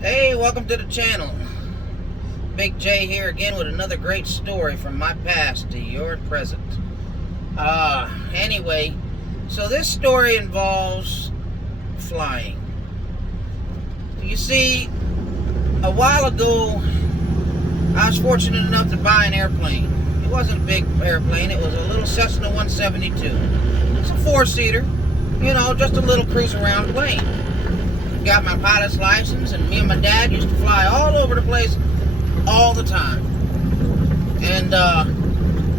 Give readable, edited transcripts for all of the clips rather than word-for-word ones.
Hey, welcome to the channel. Big J here again with another great story from my past to your present. Anyway, so this story involves flying. You see, a while ago, I was fortunate enough to buy an airplane. It wasn't a big airplane, it was a little Cessna 172. It's a four-seater, just a little cruise-around plane. Got my pilot's license, and me and my dad used to fly all over the place all the time. And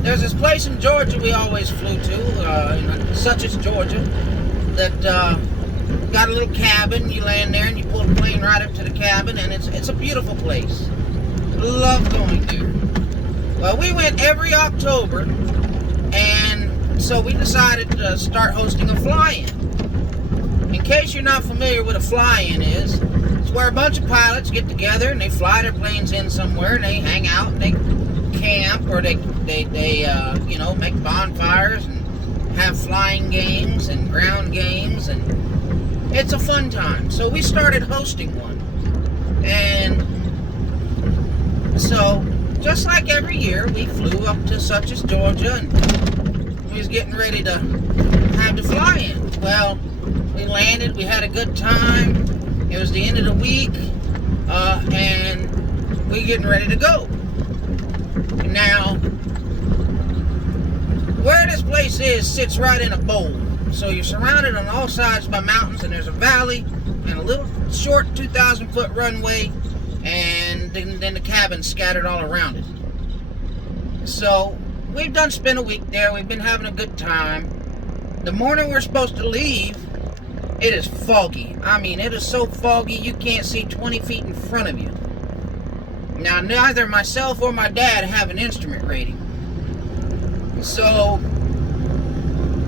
there's this place in Georgia we always flew to, in Such Georgia, that got a little cabin. You land there and you pull the plane right up to the cabin, and it's a beautiful place. Love going there. Well, we went every October, and so we decided to start hosting a fly-in. In case you're not familiar with a fly-in is, it's where a bunch of pilots get together and they fly their planes in somewhere and they hang out and they camp, or they make bonfires and have flying games and ground games, and it's a fun time. So we started hosting one, and so just like every year, we flew up to Such Georgia, and we was getting ready to have the fly-in. Well, we landed, we had a good time. It was the end of the week, and we getting ready to go. Now, where this place is sits right in a bowl. So you're surrounded on all sides by mountains, and there's a valley and a little short 2,000-foot runway, and then the cabins scattered all around it. So we've done spent a week there. We've been having a good time. The morning we're supposed to leave, it is foggy. I mean, it is so foggy you can't see 20 feet in front of you. Now, neither myself or my dad have an instrument rating, so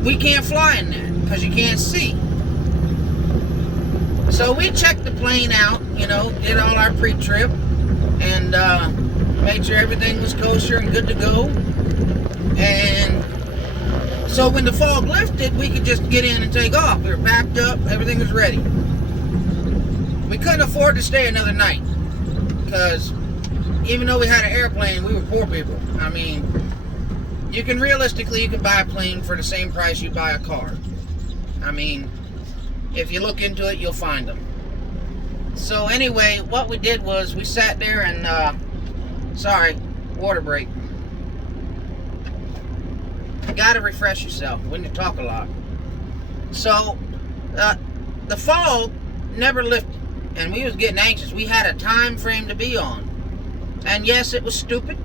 we can't fly in that because you can't see. So we checked the plane out, did all our pre-trip, and made sure everything was kosher and good to go. And so when the fog lifted, we could just get in and take off. We were packed up, everything was ready. We couldn't afford to stay another night, because even though we had an airplane, we were poor people. I mean, you can buy a plane for the same price you buy a car. I mean, if you look into it, you'll find them. So anyway, what we did was we sat there and, water break. You gotta refresh yourself when you talk a lot. So, the fog never lifted, and we was getting anxious. We had a time frame to be on. And yes, it was stupid,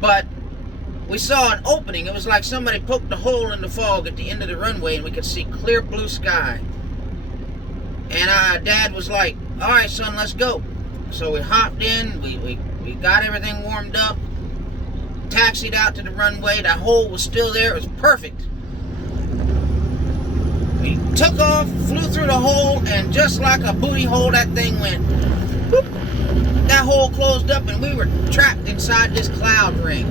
but we saw an opening. It was like somebody poked a hole in the fog at the end of the runway, and we could see clear blue sky. And Dad was like, all right, son, let's go. So we hopped in, we got everything warmed up, taxied out to the runway. The hole was still there. It was perfect. We took off, flew through the hole, and just like a booty hole, that thing went whoop. That hole closed up, and we were trapped inside this cloud ring.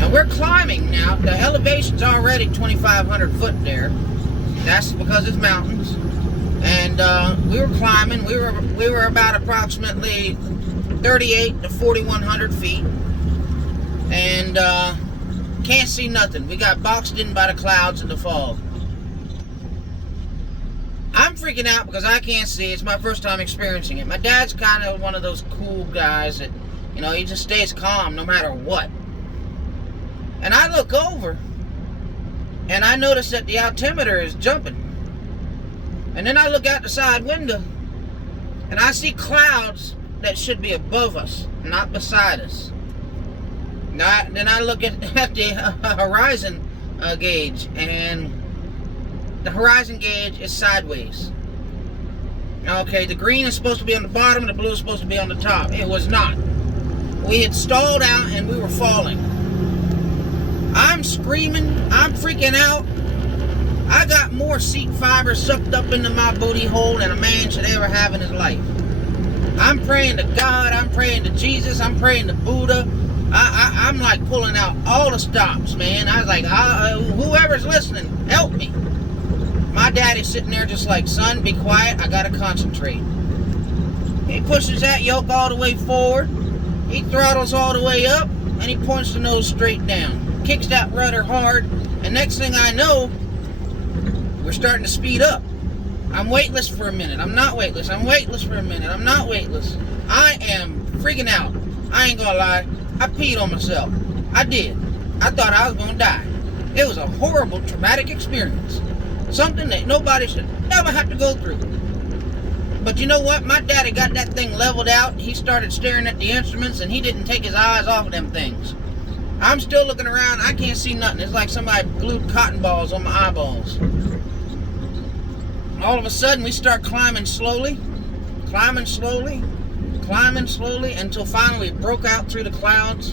And we're climbing now. The elevation's already 2,500 foot there. That's because it's mountains. And we were climbing. We were about approximately 38 to 4,100 feet. And can't see nothing. We got boxed in by the clouds and the fog. I'm freaking out because I can't see. It's my first time experiencing it. My dad's kind of one of those cool guys that, he just stays calm no matter what. And I look over, and I notice that the altimeter is jumping. And then I look out the side window, and I see clouds that should be above us, not beside us. Then I look at the horizon gauge, and the horizon gauge is sideways. Okay, the green is supposed to be on the bottom, and the blue is supposed to be on the top. It was not. We had stalled out, and we were falling. I'm screaming, I'm freaking out. I got more seat fiber sucked up into my booty hole than a man should ever have in his life. I'm praying to God, I'm praying to Jesus, I'm praying to Buddha. I'm like pulling out all the stops, man. I was like, whoever's listening, help me. My daddy's sitting there just like, son, be quiet, I gotta concentrate. He pushes that yoke all the way forward. He throttles all the way up, and he points the nose straight down. Kicks that rudder hard, and next thing I know, we're starting to speed up. I'm weightless for a minute. I'm not weightless. I'm weightless for a minute. I'm not weightless. I am freaking out. I ain't gonna lie. I peed on myself. I did. I thought I was gonna die. It was a horrible, traumatic experience. Something that nobody should ever have to go through. But you know what? My daddy got that thing leveled out. He started staring at the instruments, and he didn't take his eyes off of them things. I'm still looking around. I can't see nothing. It's like somebody glued cotton balls on my eyeballs. All of a sudden, we start climbing slowly, climbing slowly, climbing slowly, until finally we broke out through the clouds,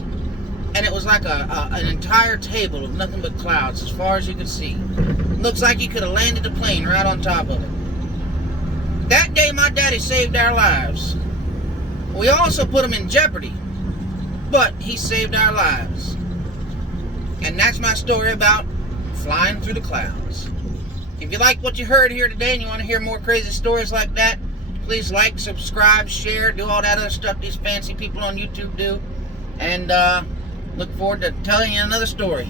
and it was like an entire table of nothing but clouds as far as you could see. Looks like you could have landed the plane right on top of it. That day, my daddy saved our lives. We also put him in jeopardy, but he saved our lives. And that's my story about flying through the clouds. If you like what you heard here today and you want to hear more crazy stories like that, please like, subscribe, share, do all that other stuff these fancy people on YouTube do. And look forward to telling you another story.